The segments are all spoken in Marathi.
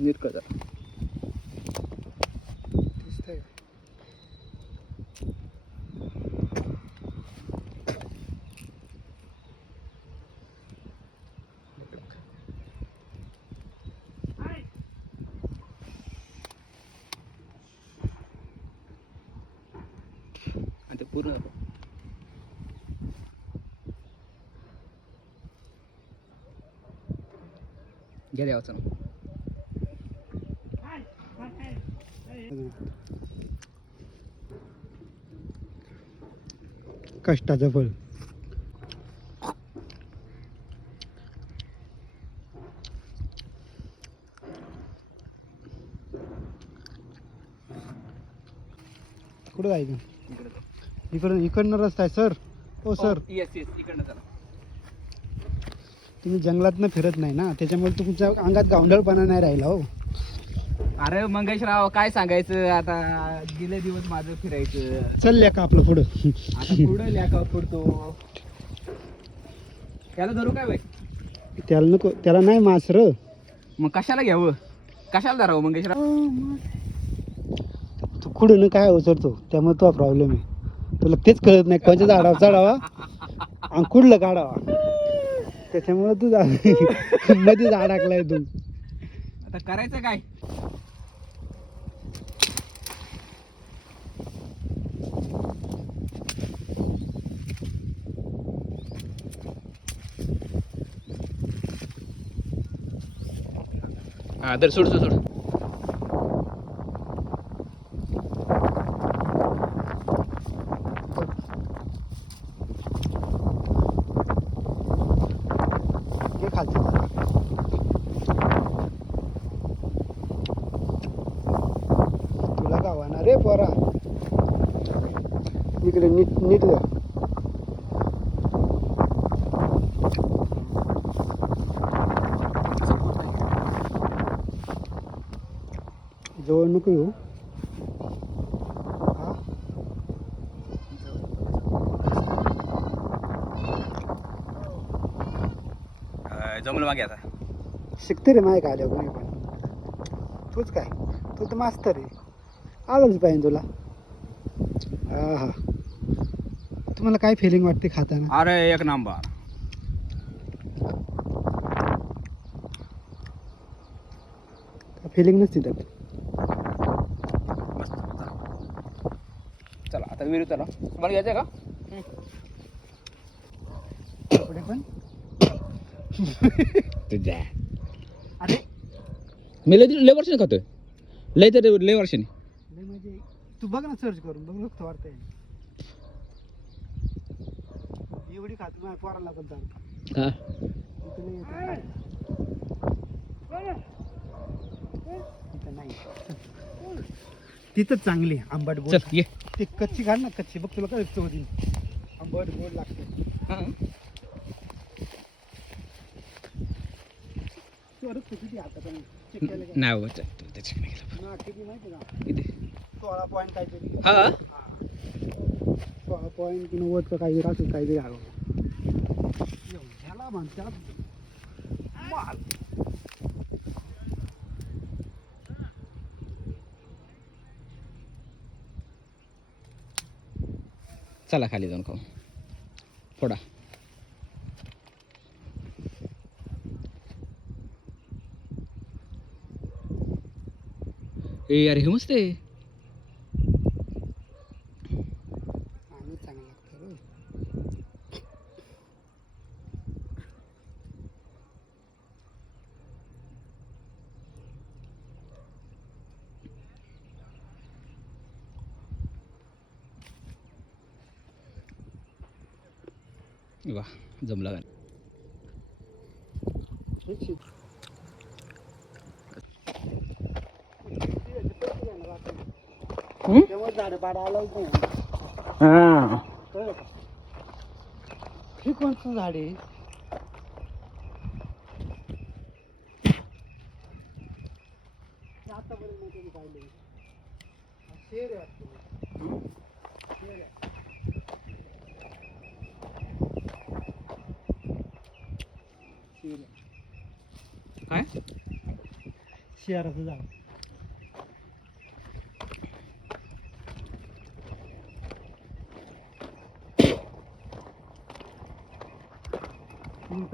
नीट कर जरा. दिसतंय. आणि ते पूर्ण घ्या द्यावाचं ना. कष्टाचं फळ. कुठं जायचं? इकडनं रस्ता आहे सर. हो सर, येस येस इकडनं चला. तुम्ही जंगलातनं फिरत नाही ना, त्याच्यामुळे तुमच्या अंगात गावंढळपणा नाही राहिला हो. अरे मंगेशराव काय सांगायचं आता, गेले दिवस माझं फिरायचं. चल का आपलं पुढं. आता पुढं ल्याका पुढतो. त्याला धरू काय बाई? त्याला नको, त्याला नाही मासर. मग कशाला घ्यावं, कशाला धरावं मंगेशराव? तू कुठं काय उचलतो, त्यामुळे तो प्रॉब्लेम आहे. तुला तेच कळत नाही कोणत्या झाडावर चढावा आणि कुठलं काढावा. त्याच्यामुळे तू मध्ये अडकलाय तू. आता करायचं काय? हा तर सोड सोड सोड. घे खालचं. तुला गावाना रे पोरा. इकडे नीट नीट कर. जवळ नको येऊ. हा जमलं मागे आता. शिकते रे माय काय आल्या कोणी पण. तूच काय, तू तर मास्तर आहे. आलंच पाहिजे तुला. हा हा. तुम्हाला काय फिलिंग वाटते खाताना? अरे एक नंबर. फिलिंग नसते त्यात. मस्त. चला आता विरू चला. मला घ्यायचं का? कपडे पण. तुझ्या अरे मी लय वर्षाने खातोय. लय वर्षाने. लय म्हणजे तू बघ ना, सर्च करून बघ नुकतं वाटतंय. एवढी खात नाही पोराला पण चालतं. का इथं नाही येत काय. इथं नाही. तिथं चांगली आंबट गोड. चल ये. ते कच्ची घाल ना, कच्ची बघ तुला काय चव देईल. आंबट गोड लागते. तू अरे किती आता पण चेक केलं का? नाही होत त्याची ना किती माहिती का? किती 16 पॉईंट काहीतरी. हा 16 पॉईंट 90 का काहीतरी असं काहीतरी आलो. ह्याला म्हणतात माल. चला खाली जाऊन खाऊ फोडा. ए अरे हे मस्त आहे. आणि चांगलं लागतं रे. वा जमला. तेव्हा झाडं पाडा आलं नाही. हा कळलं का? हे कोणतं झाड आहे? आतापर्यंत नाही कोणी पाहिलं. शेर आहे वाटतं. शेर आहे. शेर आहे. काय शहराचं झाड.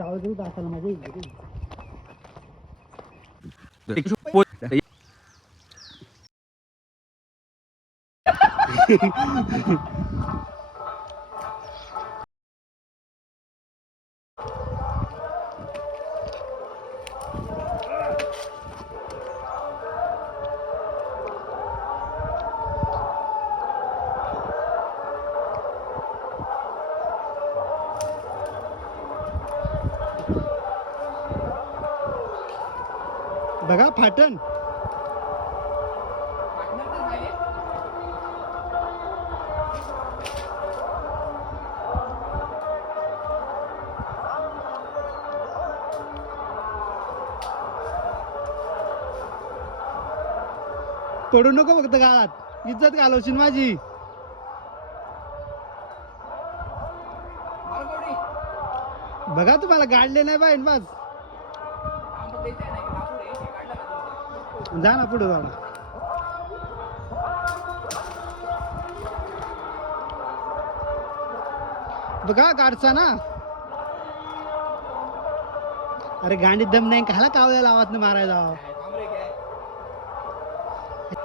आवाज असायला मजा येईल. बघा फाटण. पडू नको फक्त गाळात, इज्जत घालवशील माझी. बघा तुम्हाला गाडले नाही पाहिजे बस. जा ना पुढे जाऊ. बघा गाडचा ना. अरे गांडीत दम नाही खाला कावल्या लावात मारायला.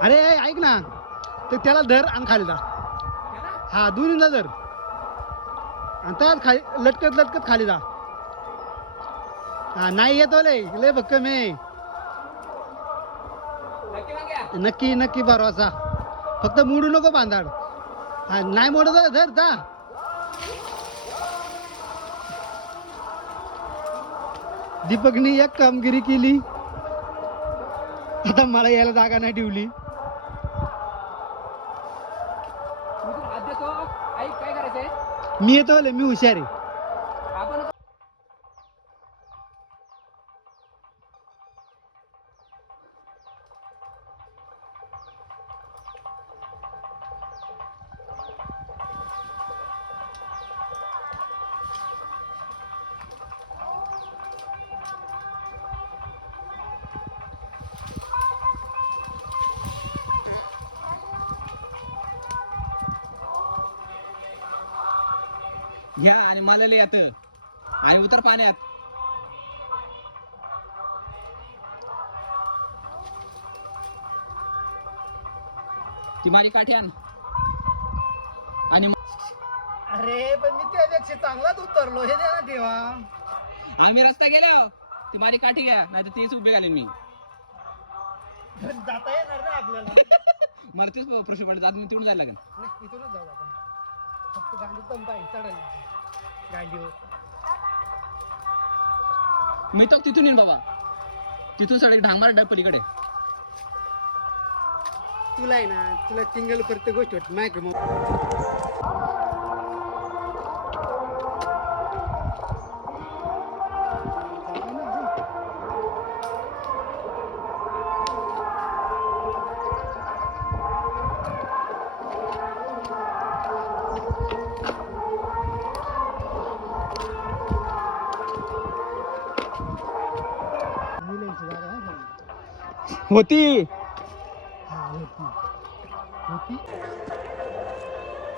अरे ऐक ना, तर त्याला धर आणि खाली जा. हा दोन्हीला धर आणि त्यात खाली लटकत लटकत खाली जा. हा नाही येतो लय भक्कम आहे. नक्की नक्की भरवासा. फक्त मोडू नको बांधाड. हा नाही मोडत धर जा. दीपकनी एक कामगिरी केली, आता मला यायला जागा नाही ठेवली. मी येतो मी हुशार आहे. घ्या आणि मला लय येतं आणि उतर पाण्यात. ती माझी काठी आण. आणि अरे पण मी त्यापेक्षा चांगलाच उतरलो, हे द्या ना देवा. आम्ही रस्ता गेलो, ती माझी काठी घ्या, नाही तर तीच उभे घालीन मी. जाता येणार ना आपल्याला. मला तेच प्रश्न पडला, मी तिकडून जायला लागेल. इथूनच जाऊ आपण. फक्त गांडी पण पाहिजे चढायला गांडीवर. मी तर तिथून येईन बाबा. तिथून सडक ढांगमार पलीकडे. तुला आहे ना, तुला सिंगल प्रत्येक गोष्ट वाटते मायक्रो. होती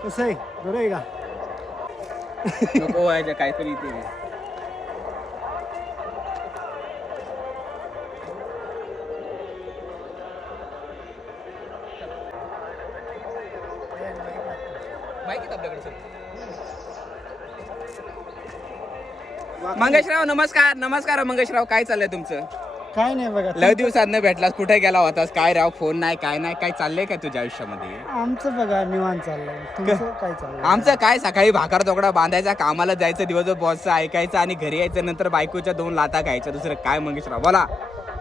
कसं आहे, बरं आहे का? नको व्हायचं काहीतरी इथे. मंगेशराव नमस्कार. नमस्कार मंगेशराव, काय चाललंय तुमचं? काय नाही बघा. लय दिवसात न भेटलास, कुठे गेला होतास? काय राव, फोन नाही काय नाही, काय चाललंय काय तुझ्या आयुष्यामध्ये? आमचं बघा निवांत चाललंय. तुमचं काय चाललंय? आमचं काय, सकाळी भाकर चोकडा बांधायचा, कामाला जायचं, दिवसभर बॉसचं ऐकायचं आणि घरी यायचं, नंतर बायकोच्या 2 लाता खायच्या. दुसरं काय मंगेशराव बोला.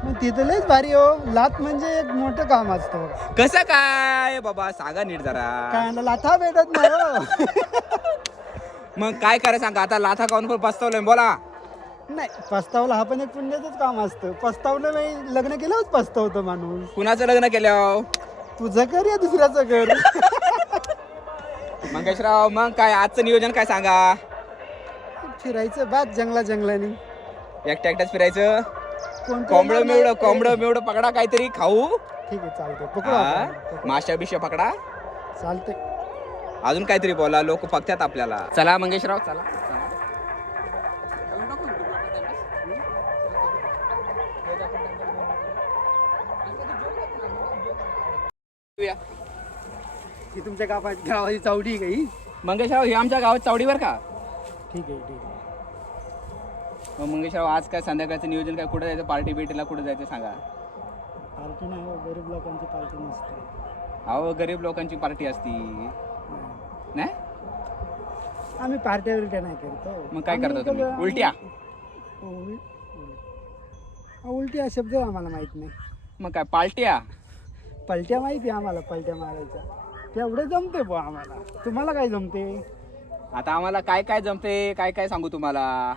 मग तिथं लयच भारी हो. लात म्हणजे एक मोठं काम असतं. कसं काय बाबा, सांगा नीट जरा. काय लाथा भेटत नाही हो. मग काय करा सांगा आता, लाथा खाऊन पण पस्तावलंय बोला. नाही, पस्तावला हा पण एक पुण्याचंच काम असतं. पस्तावलं नाही, लग्न केल्यावर पस्तावतो माणूस. कुणाचं लग्न केलं? तुझं कर या दुसऱ्याचं कर. मंगेशराव मग काय आजचं नियोजन काय सांगा? फिरायचं बाद जंगलानी. एकट्या एकट्याच फिरायचं? कोंबडं मिवडं पकडा काहीतरी खाऊ. ठीक आहे चालतंय पकडू हा? आपण. माशा बिशा पकडा. चालतंय. अजून काहीतरी बोला, लोक बघतात आपल्याला. चला मंगेशराव चला. ही तुमच्या गावाची चावडी आहे का ही? मंगेशराव ही आमच्या गावात चावडीवर का? ठीक आहे ठीक आहे. मग मंगेशराव आज काय संध्याकाळचं नियोजन काय, कुठे जायचं पार्टी बिटीला, कुठे जायचं सांगा. पार्टी नाही हो, गरीब लोकांची पार्टी नसते. अहो गरीब लोकांची पार्टी असती नाही. आम्ही पार्ट्या बिर्ट्या नाही करतो. मग काय करता तुम्ही? उलट्या. उलटी हा शब्द आम्हाला माहित नाही. मग काय पार्ट्या. पलट्या माहिती आहे आम्हाला, पलट्या मारायच्या तेवढं जमते बुवा आम्हाला. तुम्हाला काय जमते? आता आम्हाला काय काय जमते, काय काय सांगू तुम्हाला.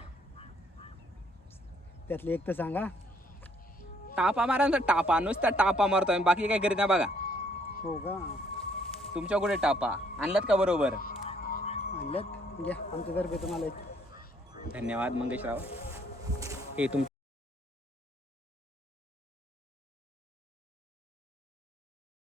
त्यातले एक तर सांगा. टापा मारा ना, टापा नुसता टापा मारतोय, बाकी काय करीत नाही बघा. हो का? तुमच्या कुठे टापा आणलात का? बरोबर आणल्यात घ्या आमच्यातर्फे तुम्हाला एक. धन्यवाद मंगेशराव. हे तुम